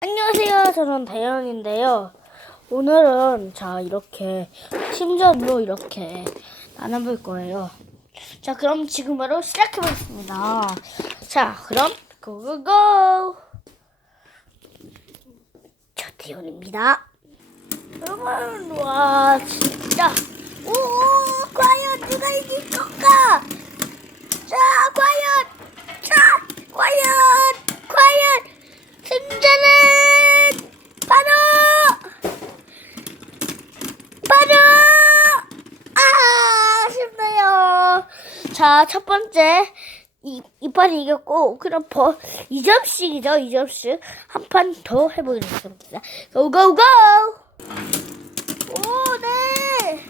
안녕하세요. 저는 다현인데요. 오늘은 자 이렇게 팀전으로 이렇게 나눠볼 거예요. 자 그럼 지금 바로 시작해 보겠습니다. 자 그럼 고고고. 저 다현입니다. 여러분 와 진짜 오 과연 누가 이길 건가? 자 과연 자 과연 과연 승자는 바로 바로 아 아쉽네요. 자 첫 번째. 이, 이 판이 이겼고 그럼 버 2점씩이죠 2점씩 한 판 더 해보겠습니다. 고고고! 오 네!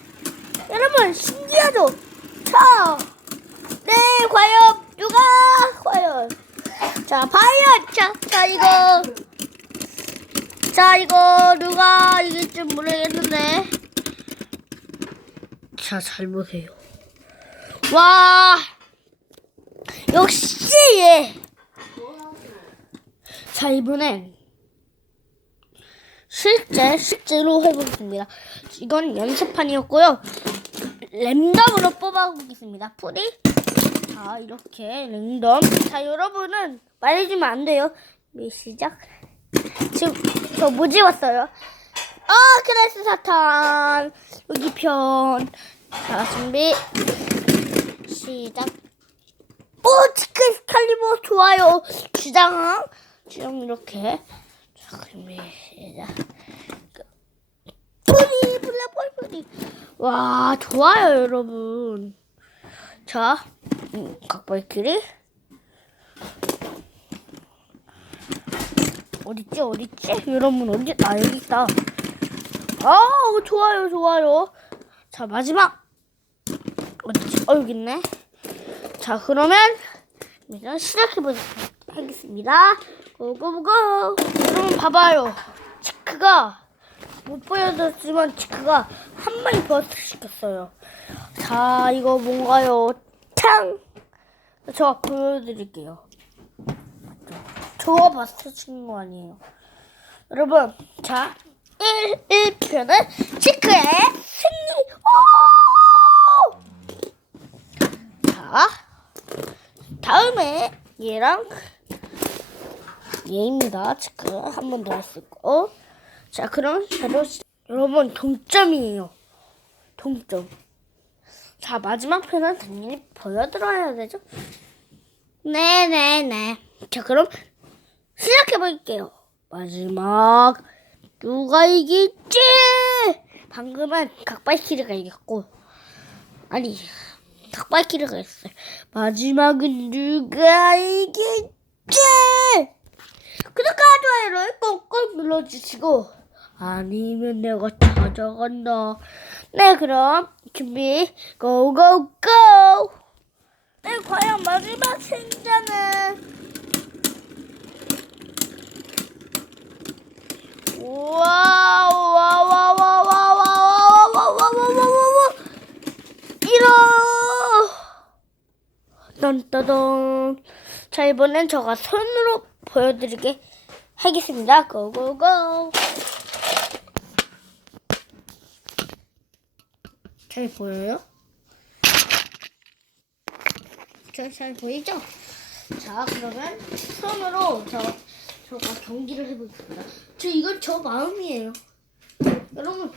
여러분 신기하죠? 자, 네 과연 누가 과연? 자, 과연! 자, 자 이거. 자 이거 누가 이길지 모르겠는데. 자 잘 보세요. 와 역시 얘. 자 이번엔 실제 실제로 해보겠습니다. 이건 연습판이었고요. 랜덤으로 뽑아보겠습니다. 풀이 자 이렇게 랜덤. 자 여러분은 말해주면 안 돼요. 네, 시작. 지금 저 뭐지 왔어요? 아 크레스 사탄 여기 편. 자 준비 시작. 오 치크 칼리버 좋아요. 주장 지금 이렇게 자 준비 시작. 뿌리 블랙볼 뿌리. 와 좋아요 여러분. 자 음, 각발끼리 어딨지 어딨지 여러분 어디 아 여기 있다 아 좋아요 좋아요 자 마지막 어딨지 어 여기 있네 자 그러면 일단 시작해 보겠습니다. 고고고 여러분 봐봐요. 치크가 못 보여줬지만 치크가 한 마리 버스 시켰어요. 자 이거 뭔가요? 탕 제가 보여드릴게요. 저거 치는 거 아니에요. 여러분, 자, 1, 1편은 치크의 승리! 오! 자, 다음에 얘랑 얘입니다. 치크 한번 더 했을 거. 자, 그럼 바로 시- 여러분 동점이에요. 동점. 자, 마지막 편은 당연히 보여드려야 되죠? 네네네. 자, 그럼 시작해 볼게요. 마지막 누가 이길지 방금은 각발키르가 이겼고 아니 딱 밝히러 갔어요. 마지막은 누가 이길지? 구독과 좋아요를 꼭 눌러주시고 아니면 내가 찾아간다. 네 그럼 준비 고고고! 네 과연 마지막 승자는 우와 딴따단 자 이번엔 제가 손으로 보여드리게 하겠습니다 고고고 잘 보여요? 잘, 잘 보이죠? 자 그러면 손으로 저 저가 경기를 해보겠습니다. 저 이건 저 마음이에요. 여러분,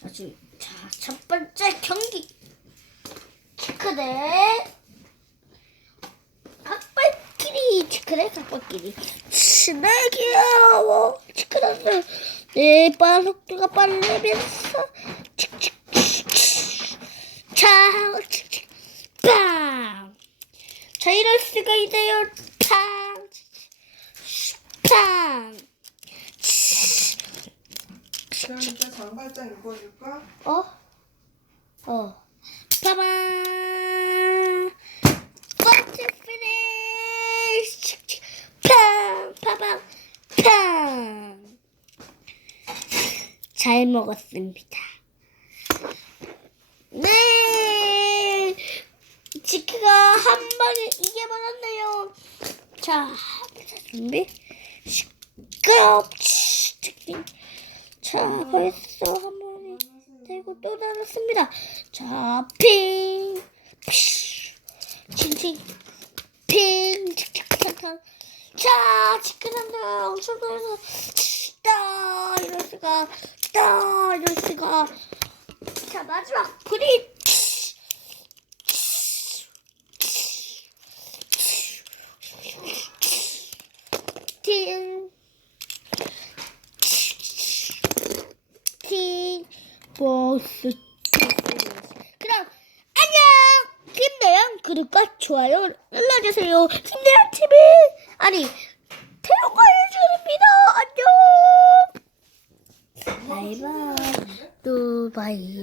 자 지금 자 첫 번째 경기 치크대 각발끼리 각발끼리 진짜 귀여워 치크대 내 빠른 속도가 빠르면서 칙칙칙칙 자 칙칙 빵! 자 이럴 수가 있어요 팡! 팡! 그럼 이제 장발장 입어줄까? 어? 어. 잘 먹었습니다. 네! 지크가 한 방에 이겨버렸네요. 자, 자, 준비. 슉. 시끄럽. 자, 벌써 한 번에 되고 또 달았습니다. 자, 핑, 칭칭, 핑, 칙칙착착. 자, 치킨한데 엄청 놀라서 따 이럴 수가, 따 이럴 수가. 자, 마지막 브릿. 팅. 팅. 버스. 그럼 안녕. 김대영 구독과 좋아요 눌러주세요. 김대영 TV 아니 해주